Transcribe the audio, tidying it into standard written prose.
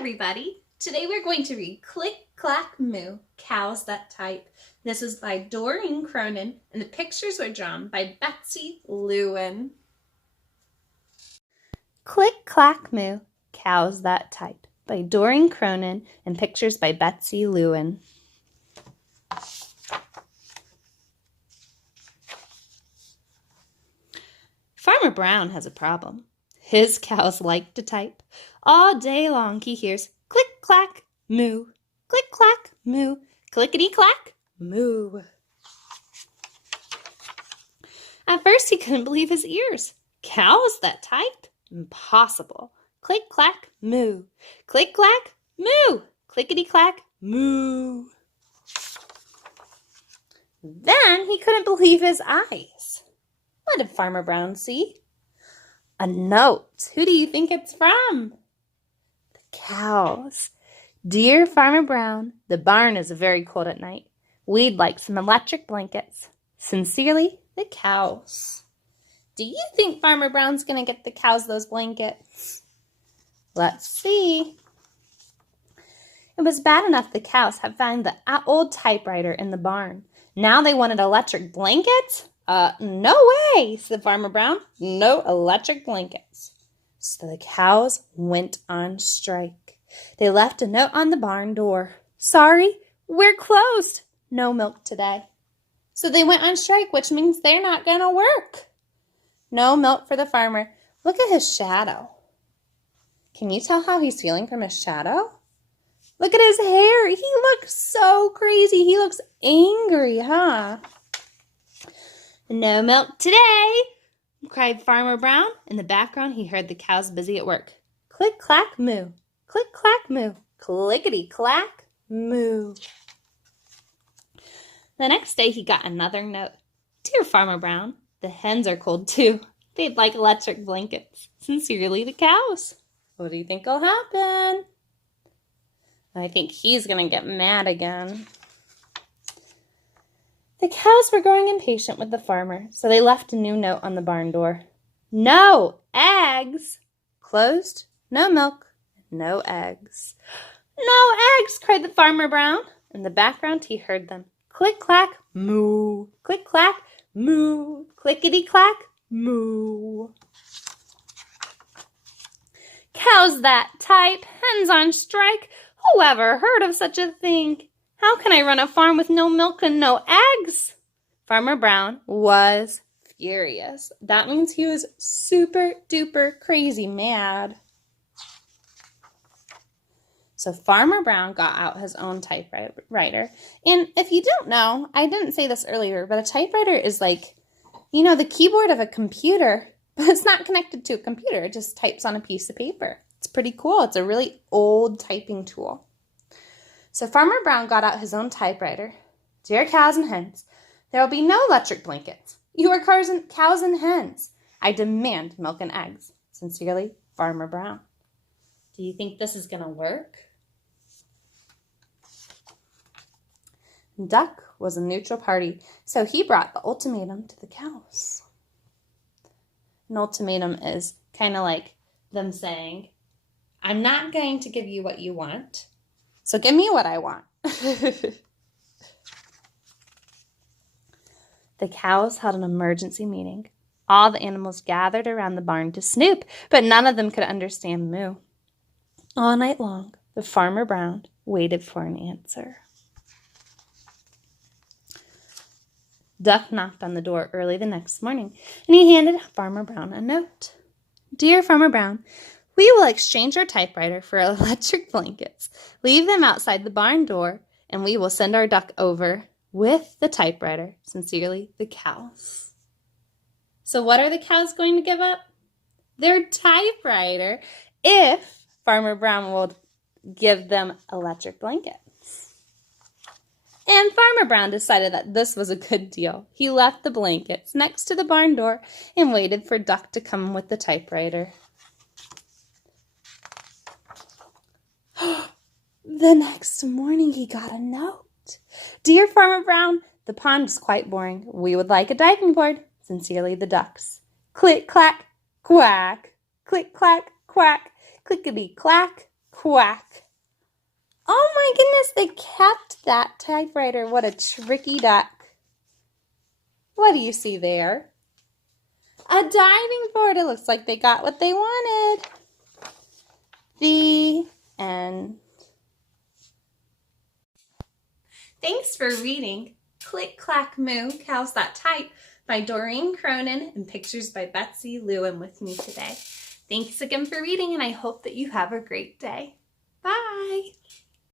everybody! Today we're going to read Click, Clack, Moo, Cows That Type. This is by Doreen, Cronin, and the pictures were drawn by Betsy Lewin. Click, Clack, Moo, Cows That Type by Doreen, Cronin, and pictures by Betsy Lewin. Farmer Brown has a problem. His cows like to type. All day long he hears click, clack, moo, click, clack, moo, clickety, clack, moo. At first he couldn't believe his ears. Cows that type? Impossible. Click, clack, moo, click, clack, moo, clickety, clack, moo. Then he couldn't believe his eyes. What did Farmer Brown see? A note. Who do you think it's from? The cows. Dear Farmer Brown, the barn is very cold at night. We'd like some electric blankets. Sincerely, the cows. Do you think Farmer Brown's going to get the cows those blankets? Let's see. It was bad enough the cows had found the old typewriter in the barn. Now they wanted electric blankets? No way, said Farmer Brown. No electric blankets. So the cows went on strike. They left a note on the barn door. Sorry, we're closed. No milk today. So they went on strike, which means they're not going to work. No milk for the farmer. Look at his shadow. Can you tell how he's feeling from his shadow? Look at his hair. He looks so crazy. He looks angry, huh? No milk today, cried Farmer Brown. In the background, he heard the cows busy at work. Click, clack, moo. Click, clack, moo. Clickety, clack, moo. The next day, he got another note. Dear Farmer Brown, the hens are cold too. They'd like electric blankets. Sincerely, the cows. What do you think will happen? I think he's going to get mad again. The cows were growing impatient with the farmer, so they left a new note on the barn door. No eggs! Closed, no milk, no eggs. No eggs, cried the Farmer Brown. In the background, he heard them. Click, clack, moo. Click, clack, moo. Clickety, clack, moo. Cows that type, hens on strike. Who ever heard of such a thing? How can I run a farm with no milk and no eggs? Farmer Brown was furious. That means he was super duper crazy mad. So Farmer Brown got out his own typewriter. And if you don't know, I didn't say this earlier, but a typewriter is like, you know, the keyboard of a computer, but it's not connected to a computer. It just types on a piece of paper. It's pretty cool. It's a really old typing tool. So Farmer Brown got out his own typewriter. Dear cows and hens, there will be no electric blankets. You are cows and hens. I demand milk and eggs. Sincerely, Farmer Brown. Do you think this is going to work? Duck was a neutral party, so he brought the ultimatum to the cows. An ultimatum is kind of like them saying, I'm not going to give you what you want. So give me what I want. The cows held an emergency meeting. All the animals gathered around the barn to snoop, but none of them could understand moo. All night long, the Farmer Brown waited for an answer. Duck knocked on the door early the next morning, and he handed Farmer Brown a note. Dear Farmer Brown, we will exchange our typewriter for electric blankets. Leave them outside the barn door, and we will send our duck over with the typewriter. Sincerely, the cows. So what are the cows going to give up? Their typewriter if Farmer Brown will give them electric blankets. And Farmer Brown decided that this was a good deal. He left the blankets next to the barn door and waited for Duck to come with the typewriter. The next morning he got a note. Dear Farmer Brown, the pond is quite boring. We would like a diving board. Sincerely, the ducks. Click, clack, quack. Click, clack, quack. Clickety, clack, Quack. Oh my goodness, they kept that typewriter. What a tricky duck. What do you see there? A diving board. It looks like they got what they wanted. The end. Thanks for reading Click, Clack, Moo, Cows That Type by Doreen, Cronin, and pictures by Betsy Lewin with me today. Thanks again for reading, and I hope that you have a great day. Bye!